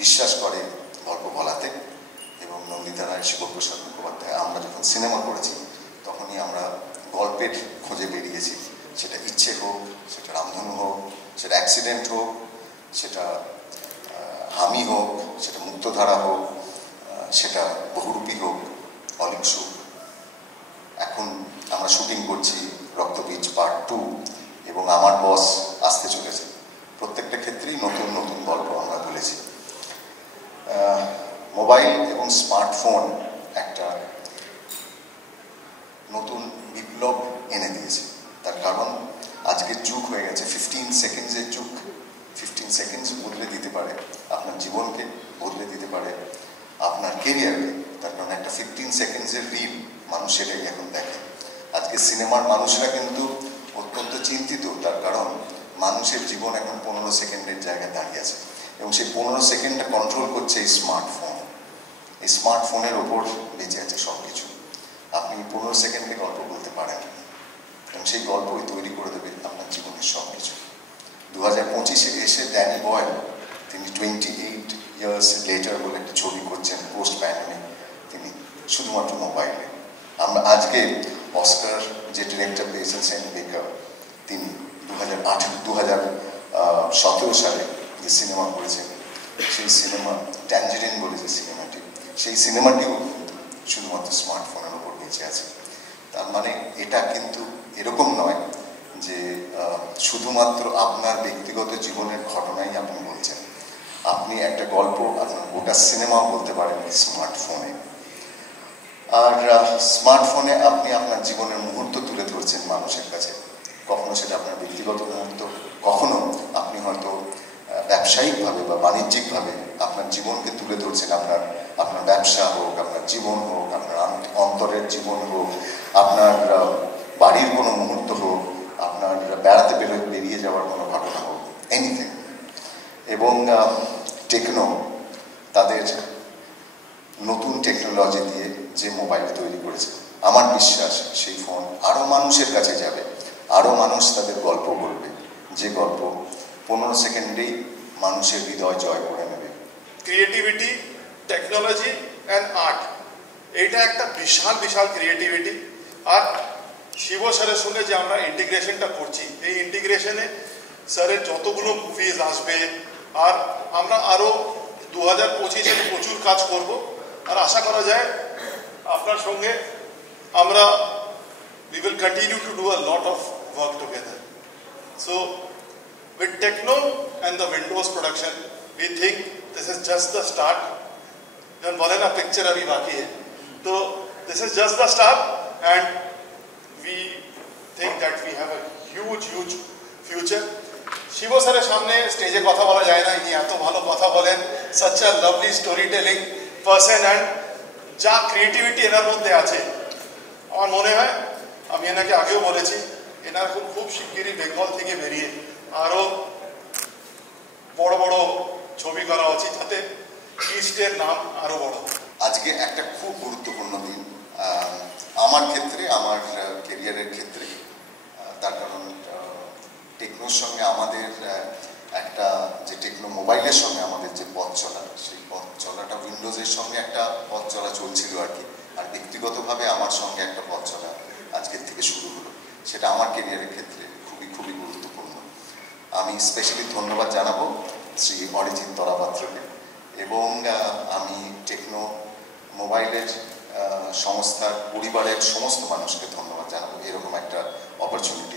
বিশ্বাস করে গল্প বলাতে। এবং নন্দিতা রায়, শিবপ্রসাদ মুখোপাধ্যায় আমরা যখন সিনেমা করেছি তখনই আমরা গল্পের খোঁজে বেরিয়েছি। সেটা ইচ্ছে হোক, সেটা রামধনু হোক, সেটা অ্যাক্সিডেন্ট হোক, সেটা আমি হোক, সেটা মুক্তধারা হোক, সেটা বহুরূপী হোক, অলিকসু। এখন আমরা শুটিং করছি রক্তবীজ পার্ট 2 এবং আমার বস আসতে চলেছে। প্রত্যেকটা ক্ষেত্রেই নতুন নতুন গল্প আমরা বলেছি। মোবাইল এবং স্মার্টফোন একটা নতুন বিপ্লব এনে দিয়েছে। তার কারণ আজকের যুগ হয়ে গেছে 15 সেকেন্ডসের যুগ। 15 সেকেন্ডস বদলে দিতে পারে আপনার জীবনকে, বদলে দিতে পারে আপনার কেরিয়ারকে। তার কারণ একটা 15 সেকেন্ডসের রিল মানুষ সেটাই এখন দেখে। আজকে সিনেমার মানুষরা কিন্তু অত্যন্ত চিন্তিত, তার কারণ মানুষের জীবন এখন 15 সেকেন্ডের জায়গায় দাঁড়িয়ে আছে এবং সেই 15 সেকেন্ডটা কন্ট্রোল করছে এই স্মার্টফোন। এই স্মার্টফোনের ওপর বেঁচে আছে সব কিছু। আপনি 15 সেকেন্ডে গল্প বলতে পারেন এবং সেই গল্পই তৈরি করে দেবে আপনার জীবনের সব কিছু। 2025-এ এসে ড্যানি বয়েল, তিনি 28 ইয়ার্স লেটার বলে একটা ছবি করছেন পোস্ট প্যান্ডেমিক, তিনি শুধুমাত্র মোবাইলে। আমরা আজকে অস্কার যে ডিরেক্টর পেয়েছেন সেন বেকার, তিনি 2017 সালে যে সিনেমা করেছেন, সেই সিনেমা ট্যাঞ্জেরিন বলে যে সিনেমাটি, সেই সিনেমাটিও কিন্তু শুধুমাত্র স্মার্টফোনের উপর বেঁচে আছে। তার মানে এটা কিন্তু এরকম নয় যে শুধুমাত্র আপনার ব্যক্তিগত জীবনের ঘটনাই আপনি বলছেন। আপনি একটা গল্প, আপনার গোটা সিনেমাও বলতে পারেন স্মার্টফোনে। আর স্মার্টফোনে আপনি আপনার জীবনের মুহূর্ত তুলে ধরছেন মানুষের কাছে। কখনো সেটা আপনার ব্যক্তিগত মুহূর্ত, কখনো আপনি হয়তো ব্যবসায়িকভাবে বা বাণিজ্যিকভাবে আপনার জীবনকে তুলে ধরছেন। আপনার ব্যবসা হোক, আপনার জীবন হোক, আপনার অন্তরের জীবন হোক, আপনার বাড়ির কোনো মুহূর্ত হোক, আপনার বেড়াতে বেরিয়ে যাওয়ার কোনো ঘটনা হোক, এনিথিং। এবং টেকনো তাদের নতুন টেকনোলজি দিয়ে যে মোবাইল তৈরি করেছে, আমার বিশ্বাস সেই ফোন আরও মানুষের কাছে যাবে, আরও মানুষ তাদের গল্প বলবে, যে গল্প 15 সেকেন্ডেই মানুষের হৃদয় জয় করে নেবে। ক্রিয়েটিভিটি, টেকনোলজি অ্যান্ড আর্ট, এইটা একটা বিশাল বিশাল ক্রিয়েটিভিটি। আর শিব স্যারের সঙ্গে যে আমরা ইন্টিগ্রেশনটা করছি, এই ইন্টিগ্রেশনে স্যারের যতগুলো মুভিজ আসবে, আর আমরা আরও 2025-এ প্রচুর কাজ করব। আর আশা করা যায় আপনার সঙ্গে আমরা we will continue to do a lot of work together. So with Techno and the Windows production, we think this is just the start. जब बोले ना पिक्चर अभी बाकी है, तो this is just the start and we think that we have a huge future. Shiva স্যারের সামনে স্টেজে কথা বলা যায় না, ইনি এত ভালো কথা বলেন, such a lovely storytelling person, and যা ক্রিয়েটিভিটি এনার মধ্যে আছে, আমার মনে হয়, আমি এনাকে আগেও বলেছি, এনার খুব শিগগিরই বেঙ্গল থেকে বেরিয়ে আরও বড় বড় ছবি করা উচিত, যাতে ইস্টের নাম আরও বড়। আজকে একটা খুব গুরুত্বপূর্ণ দিন আমার ক্ষেত্রে, আমার কেরিয়ারের ক্ষেত্রে। তার কারণ টেকনোর সঙ্গে আমাদের একটা যে টেকনো মোবাইলের সঙ্গে আমাদের যে পথ চলা, সেই পথ চলাটা উইন্ডোজের সঙ্গে একটা পথ চলা চলছিল আর কি। আর ব্যক্তিগতভাবে আমার সঙ্গে একটা পথ চলা আজকের থেকে শুরু হলো, সেটা আমার কেরিয়ারের ক্ষেত্রে খুবই গুরুত্বপূর্ণ। আমি স্পেশালি ধন্যবাদ জানাবো শ্রী অরিজিৎ তরাপাত্রকে এবং আমি টেকনো মোবাইলের সংস্থার পরিবারের সমস্ত মানুষকে ধন্যবাদ জানাবো এরকম একটা অপরচুনিটি